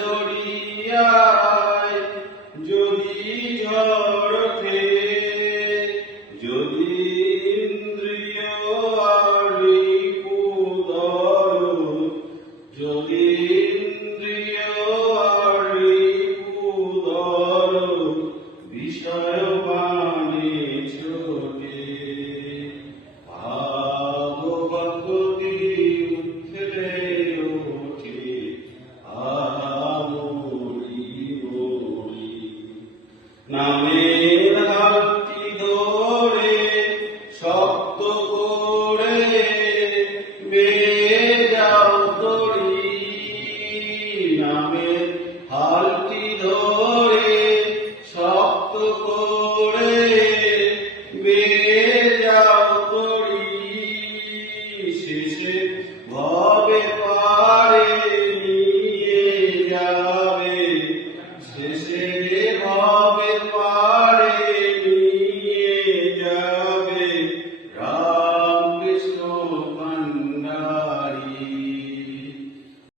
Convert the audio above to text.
দরিয়ায় যদি ঝড় ওঠে, যদি ইন্দ্রিয় আর রিপুদর, যদি ইন্দ্রিয় আর রিপুদর বিষয় পানে ছোটে, ভাবভক্তি উঠলে ওঠে মরি মরি। নামের হাতটি ধরে শব্দ করে বেয়ে যাও দড়ি, নামের হাল